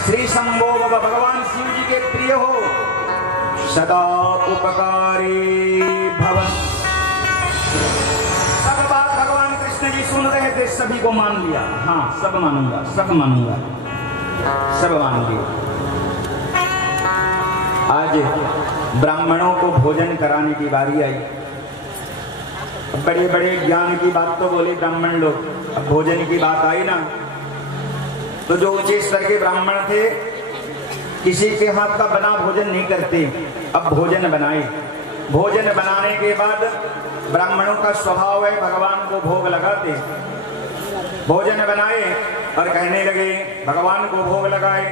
श्री शंभो भगवान शिव जी के प्रिय हो, सदा उपकारी भव। सब बात भगवान कृष्ण जी सुन रहे थे, सभी को मान लिया। हाँ, सब मानूंगा, सब मानूंगा, सब मान लिया। आज ब्राह्मणों को भोजन कराने की बारी आई। बड़े बड़े ज्ञान की बात तो बोले ब्राह्मण लोग, अब भोजन की बात आई ना, तो जो ऊंचे स्तर के ब्राह्मण थे किसी के हाथ का बना भोजन नहीं करते। अब भोजन बनाए, भोजन बनाने के बाद ब्राह्मणों का स्वभाव है भगवान को भोग लगाते। भोजन बनाए और कहने लगे भगवान को भोग लगाए।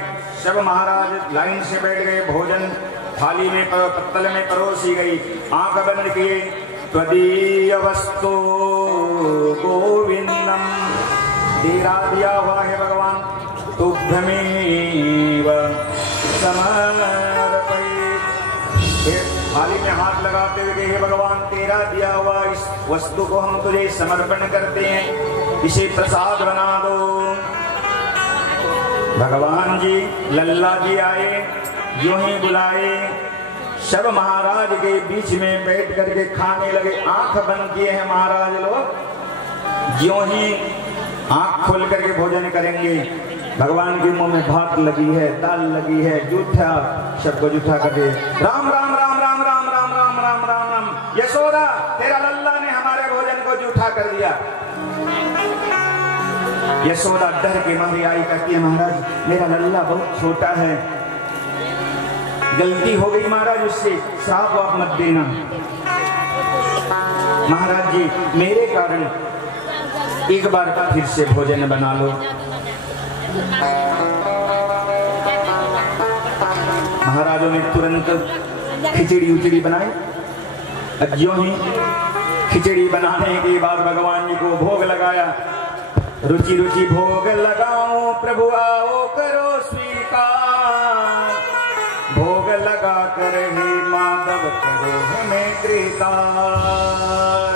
सब महाराज लाइन से बैठ गए, भोजन थाली में पत्तल में परोसी गई। आंख बंद किए, त्वदीय वस्तु गोविंदम, तेरा दिया हुआ है भगवान, तुभ्यमेव समर्पयेत्। थाली में हाथ लगाते हुए हे भगवान, तेरा दिया हुआ इस वस्तु को हम तुझे समर्पण करते हैं, इसे प्रसाद बना दो। भगवान जी लल्ला जी आए, यूं ही बुलाए, सब महाराज के बीच में बैठ करके खाने लगे। आंख बंद किए हैं महाराज लोग, यूं ही आंख खोल करके भोजन करेंगे। भगवान के मुंह में भात लगी है, दाल लगी है, जूठा, सबको जूठा करके राम राम राम राम राम राम राम राम राम राम। यशोदा, तेरा लल्ला ने हमारे भोजन को जूठा कर दिया। यशोदा डर के मारे आई, कहती है महाराज मेरा लल्ला बहुत छोटा है, गलती हो गई महाराज, उससे श्राप आप मत देना। महाराज जी मेरे कारण एक बार फिर से भोजन बना लो। महाराजों ने तुरंत खिचड़ी उचड़ी बनाई। यूं ही खिचड़ी बनाने के बाद भगवान जी को भोग लगाया। रुचि रुचि भोग लगाओ प्रभु आओ करो स्वीकार, भोग लगा कर हे माधव करो हमें कृतार।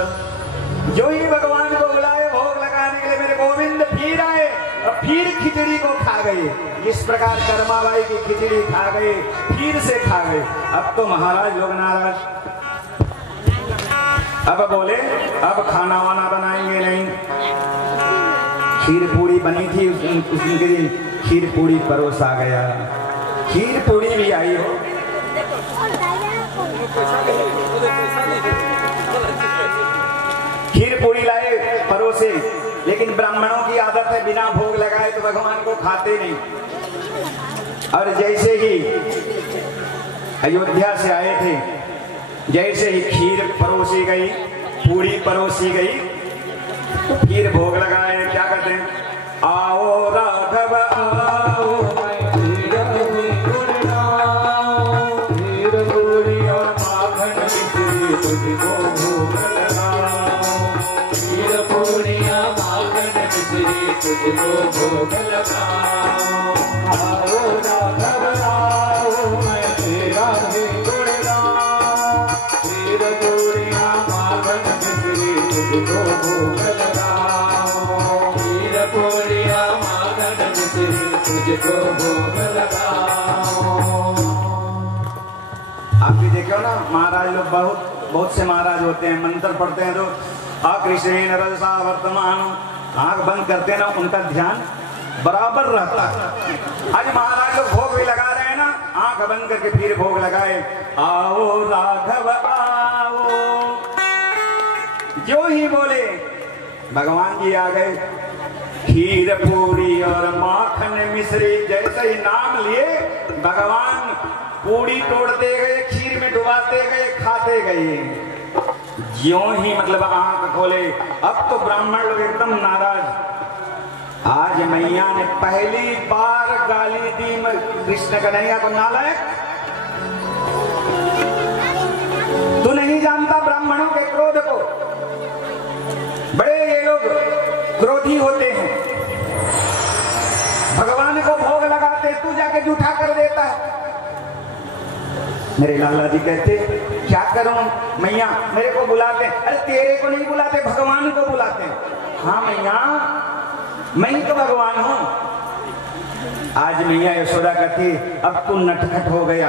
जो ही भगवान को बुलाए भोग लगाने के लिए मेरे गोविंद फिर आए और फिर खिचड़ी को खा गए। इस प्रकार कर्माबाई की खिचड़ी खा गए, फिर से खा गए। अब तो महाराज लोग नाराज, अब बोले अब खाना वाना बनाएंगे नहीं। खीर पूरी बनी थी उस दिन, खीर पूरी परोसा गया, खीर पूरी भी आई हो। खीर पूरी लाए परोसे, लेकिन ब्राह्मणों की आदत है बिना भोग लगाए तो भगवान को खाते नहीं। और जैसे ही अयोध्या से आए थे, जैसे ही खीर परोसी गई, पूरी परोसी गई, खीर भोग लगाए, क्या कहते हैं, आओ राघव आओ तुझको भोग लगाओ, आओ राघव आओ मैं तेरा ही गुण गाऊं, खीर पूरियां माखन मिश्री तुझको भोग लगाओ, खीर पूरियां माखन मिश्री तुझको भोग लगाओ। आप भी देखो ना, महाराज लोग बहुत से महाराज होते हैं, मंत्र पढ़ते हैं तो आकृष्ण रसा वर्तमान, आंख बंद करते हैं ना, उनका ध्यान बराबर रहता है। आज महाराज लोग भोग भी लगा रहे हैं ना, आंख बंद करके फिर भोग लगाए, आओ राघव आओ। जो ही बोले भगवान जी आ गए, खीर पूरी और माखन मिश्री, जैसे ही नाम लिए भगवान पूरी तोड़ते गए, खीर में डुबाते गए, खाते गए। ज्यों ही मतलब आंख खोले, अब तो ब्राह्मण लोग एकदम नाराज। आज मैया ने पहली बार गाली दी कृष्ण कन्हैया को, नालायक तू नहीं जानता ब्राह्मणों के क्रोध को, बड़े ये लोग क्रोधी होते हैं, भगवान को भोग लगाते, तू जाके जूठा कर देता है। मेरे लाला जी कहते क्या करूं मैया, मेरे को बुलाते, अरे तेरे को नहीं बुलाते, भगवान को बुलाते। हाँ मैया मैं ही तो भगवान हूं। आज मैया यशोदा कहती अब तू नटखट हो गया,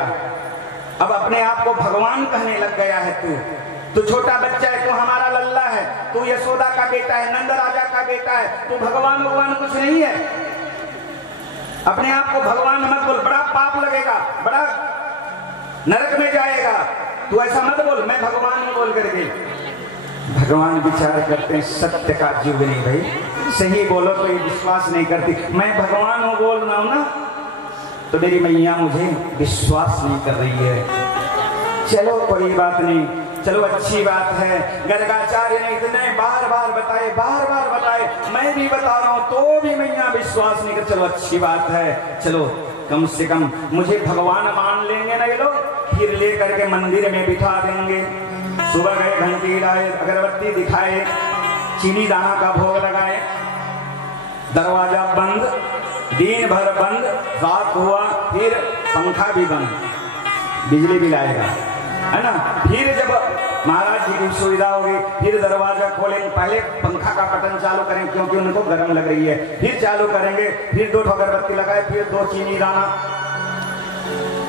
अब अपने आप को भगवान कहने लग गया है। तू छोटा बच्चा है, तू हमारा लल्ला है, तू यशोदा का बेटा है, नंद राजा का बेटा है, तू भगवान कुछ नहीं है। अपने आप को भगवान मत बोल, बड़ा पाप लगेगा, बड़ा नरक में जाएगा। तू ऐसा मत बोल, मैं भगवान बोल करके। भगवान विचार करते हैं सत्य का युग नहीं भाई, सही बोलो तो ये विश्वास नहीं करती। मैं भगवान हूं बोल रहा हूं ना, तो मेरी मैया मुझे विश्वास नहीं कर रही है। चलो कोई बात नहीं, चलो अच्छी बात है। गर्गाचार्य ने इतने बार बार बताए, मैं भी बता रहा हूं तो भी मैया विश्वास नहीं कर। चलो अच्छी बात है, चलो कम से कम मुझे भगवान मान लेंगे ना ये लोग, फिर लेकर के मंदिर में बिठा देंगे। सुबह गए, घंटी लाए, अगरबत्ती दिखाए, चीनी दाना का भोग लगाए, दरवाजा बंद, दिन भर बंद, रात हुआ फिर पंखा भी बंद, बिजली भी लाएगा, है ना। फिर जब महाराज जी की सुविधा होगी फिर दरवाजा खोलेंगे, पहले पंखा का बटन चालू करेंगे क्योंकि उनको गर्म लग रही है, फिर चालू करेंगे, फिर 2 अगरबत्ती लगाए, फिर 2 चीनी दाना।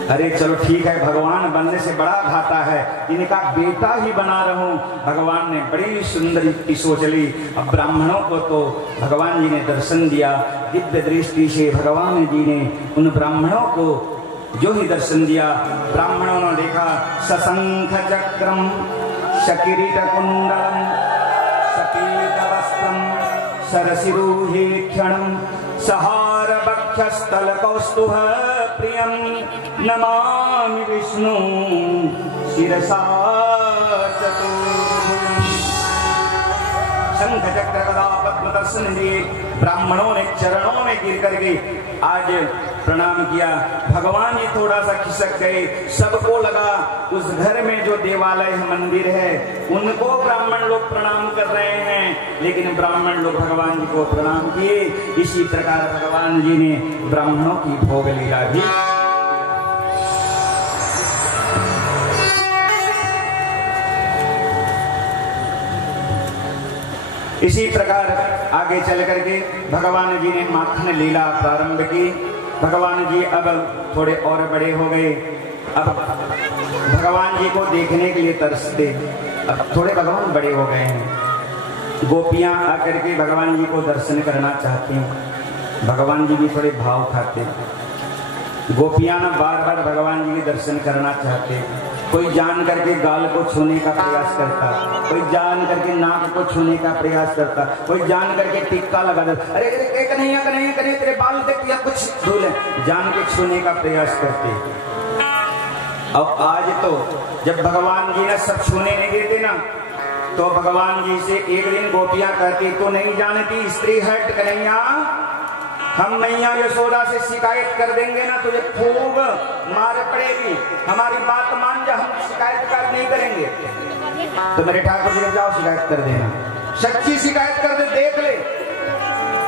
अरे चलो ठीक है, भगवान बनने से बड़ा घाटा है, इनका बेटा ही बना रहूं। भगवान ने बड़ी सुंदर युक्ति सोच ली। अब ब्राह्मणों को तो भगवान जी ने दर्शन दिया, दिव्य दृष्टि से भगवान जी ने उन ब्राह्मणों को जो ही दर्शन दिया, ब्राह्मणों ने देखा सशंख चक्रम शकिरीट कुंडलम सपीत वस्त्रम सरसिरुहे क्षणम सहार बक्षस्थल कौस्तुभ प्रियम नमामि विष्णु शिरसा चतुर्भुजम्। शंख चक्र गदा पद्म दर्शन दिए, ब्राह्मणों ने चरणों में गिर करके आज प्रणाम किया। भगवान जी थोड़ा सा खिसक गए, सबको लगा उस घर में जो देवालय है, मंदिर है, उनको ब्राह्मण लोग प्रणाम कर रहे हैं, लेकिन ब्राह्मण लोग भगवान जी को प्रणाम किए। इसी प्रकार भगवान जी ने ब्राह्मणों की भोग लीला भी। इसी प्रकार आगे चल करके भगवान जी ने माखन लीला प्रारंभ की। भगवान जी अब थोड़े और बड़े हो गए, अब भगवान जी को देखने के लिए तरसते, अब थोड़े भगवान बड़े हो गए हैं। गोपियां आकर के भगवान जी को दर्शन करना चाहती हैं, भगवान जी भी थोड़े भाव खाते। गोपियां बार बार भगवान जी के दर्शन करना चाहते, कोई जान करके गाल को छूने का प्रयास करता, कोई जान करके नाक को छूने का प्रयास करता, कोई जान करके टिक्का लगा देता, अरे कन्हैया कन्हैया कन्हैया तेरे बाल देख या कुछ धूल, जान के छूने का प्रयास करते। अब आज तो जब भगवान जी ने सब छूने नहीं देते ना, तो भगवान जी से एक दिन गोपियां कहती, तो नहीं जानती स्त्री हट कन्हैया, हम मैया यशोदा से शिकायत कर देंगे ना तुझे खूब मार पड़ेगी, हमारी बात मान जा, हम शिकायत नहीं करेंगे। तो मेरे ठाकुर जी जाओ शिकायत कर देना, सच्ची शिकायत कर दे, देख ले।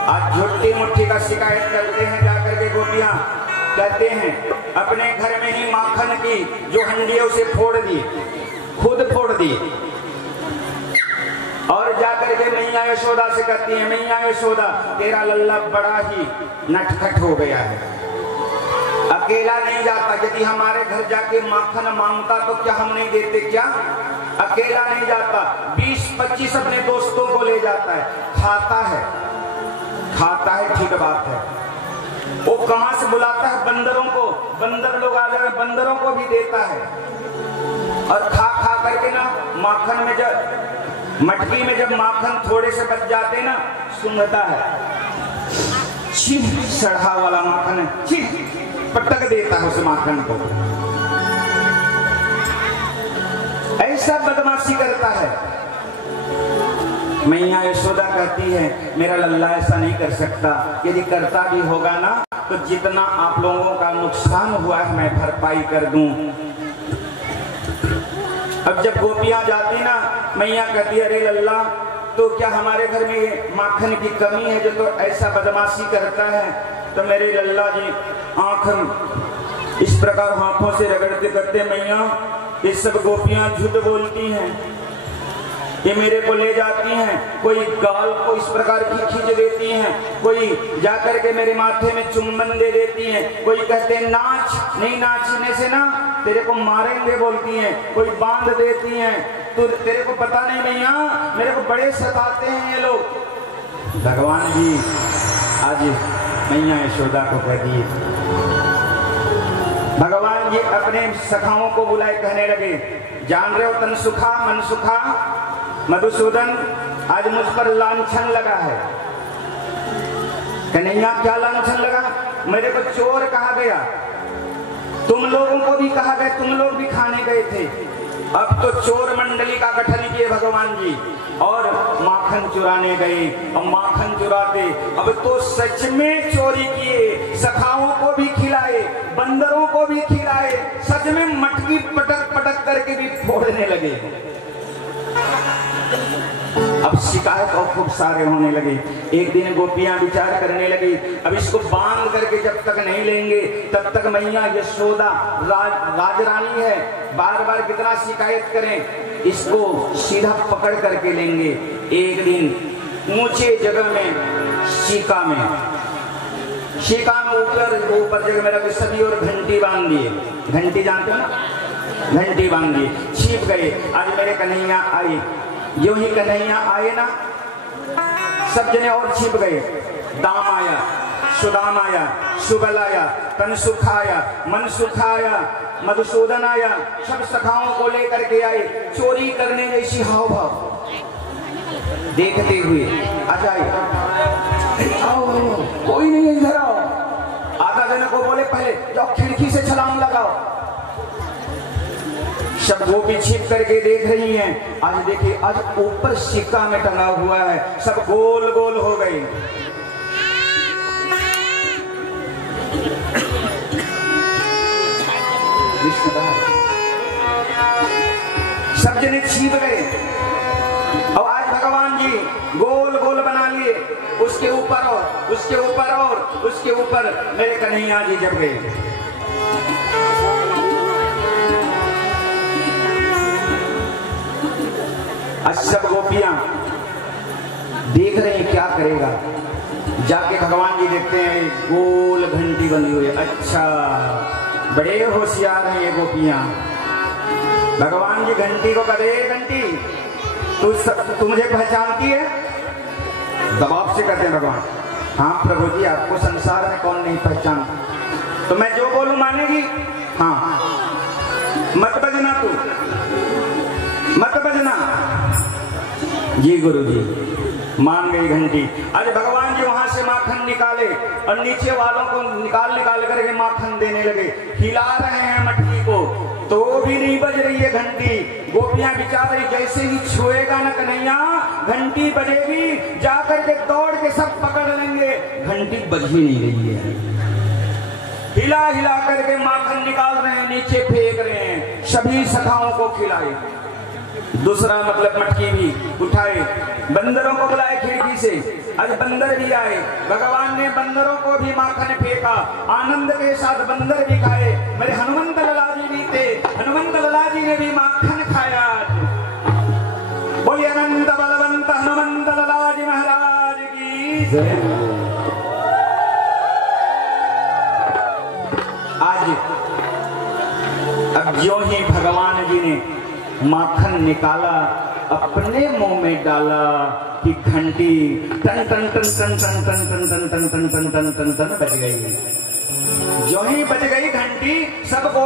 आज झूठी मुट्ठी का शिकायत करते हैं जाकर के गोपियां, कहते हैं अपने घर में ही माखन की जो हंडियों से फोड़ दी, खुद फोड़ दी, और जाकर के मैया यशोदा से कहती है, मैया यशोदा तेरा लल्ला बड़ा ही नटखट हो गया है, अकेला नहीं जाता, यदि हमारे घर जाके माखन मांगता तो क्या हम नहीं देते क्या? अकेला नहीं जाता, 20-25 अपने दोस्तों को ले जाता है, खाता है ठीक बात है, वो कहां से बुलाता है बंदरों को, बंदर लोग आ जाए बंदरों को भी देता है, और खा करके ना माखन में जब मटकी में जब माखन थोड़े से बच जाते ना, सूंघता है, छी सड़ा वाला माखन है, छी पटक देता है उस माखन को, ऐसा बदमाशी करता है। मैया यशोदा कहती है मेरा लल्ला ऐसा नहीं कर सकता, यदि करता भी होगा ना तो जितना आप लोगों का नुकसान हुआ है मैं भरपाई कर दूं। अब जब गोपियां जाती ना, मैया कहती अरे लल्ला तो क्या हमारे घर में माखन की कमी है जो तो ऐसा बदमाशी करता है? तो मेरे लल्ला जी आंख इस प्रकार हाथों से रगड़ते करते, मैया ये सब गोपियां झूठ बोलती हैं, ये मेरे को ले जाती हैं, कोई गाल को इस प्रकार की खींच देती हैं, कोई जाकर के मेरे माथे में चुम्बन दे देती हैं, कोई कहते हैं नाच, नहीं नाचने से ना तेरे को मारेंगे बोलती हैं, कोई बांध देती हैं, तो तेरे को पता नहीं भैया मेरे को बड़े सताते हैं ये लोग। भगवान जी आज मैया यशोदा को कह दिए। भगवान जी अपने सखाओं को बुलाए, कहने लगे जान रहे हो तन सुखा मन सुखा मधुसूदन, आज मुझ पर लांछन लगा है। कन्हैया क्या लांछन लगा? मेरे को चोर कहा गया, तुम लोगों को भी कहा गया, तुम लोग भी खाने गए थे। अब तो चोर मंडली का गठन किए भगवान जी और माखन चुराने गए, और माखन चुराते अब तो सच में चोरी किए, सखाओं को भी खिलाए, बंदरों को भी खिलाए, सच में मटकी पटक पटक करके भी फोड़ने लगे। अब शिकायत और खूब सारे होने लगे। एक दिन गोपियां विचार करने लगी, अब इसको बांध करके जब तक नहीं लेंगे तब तक मैया यशोदा राजरानी है, बार बार कितना शिकायत करें, इसको सीधा पकड़ करके लेंगे। एक दिन ऊंचे जगह में शीका में ऊपर जगह में रखे सभी और घंटी बांध दिए। घंटी जानते हो ना, घंटी बांध दिए, छिप गए। आज मेरे कन्हैया आए, जो ही कन्हैया आए ना सब जने और छिप गए। दाम आया, सुदाम आया, सुबल आया, तन सुखाया, मन सुखाया, मधुसूदन आया, सब सखाओं को लेकर के आए। चोरी करने जैसी हाव भाव देखते हुए आ जाए, आओ कोई नहीं है इधर आओ। आधा जने को बोले पहले जाओ खिड़की से छलांग लगाओ। सब गोपी छिप करके देख रही हैं। आज देखिए, आज ऊपर सिक्का में टंगा हुआ है, सब गोल गोल हो गए। सब जने छिप गए और आज भगवान जी गोल गोल बना लिए, उसके ऊपर और उसके ऊपर और उसके ऊपर मेरे कन्हैया जी जब गए। आज सब गोपियां देख रहे हैं क्या करेगा। जाके भगवान जी देखते हैं गोल घंटी बनी हुई है। अच्छा, बड़े होशियार हैं ये गोपियां। भगवान जी घंटी को कहे, घंटी तू मुझे पहचानती है? दबाव से कहते हैं भगवान, हाँ प्रभु जी आपको संसार में कौन नहीं पहचानता, तो मैं जो बोलूं मानेगी? हाँ, मत बजना तू, मत बजना। जी गुरु जी, मान गई घंटी। आज भगवान जी वहां से माखन निकाले और नीचे वालों को निकाल निकाल करके माखन देने लगे। हिला रहे हैं मटकी को तो भी नहीं बज रही है घंटी। गोपियां बेचारी जैसे ही छुएगा न कन्हैया घंटी बजेगी, जाकर के दौड़ के सब पकड़ लेंगे, घंटी बज ही नहीं रही है। हिला हिला करके माखन निकाल रहे हैं, नीचे फेंक रहे हैं, सभी सखाओं को खिलाए। दूसरा मतलब मटकी भी उठाए, बंदरों को बुलाए खिड़की से। आज बंदर भी आए, भगवान ने बंदरों को भी माखन फेंका, आनंद के साथ बंदर भी खाए। मेरे हनुमंत लला जी भी थे, हनुमंत लला जी ने भी माखन खाया। बोलिए अनंत बलवंत हनुमंत लला जी महाराज की जय। आज अब जो ही भगवान जी ने माखन निकाला, अपने मुंह में डाला कि घंटी टन टन टन टन टन टन टन टन टन टन टन टन टन बज गई। जो ही बज गई घंटी, सबको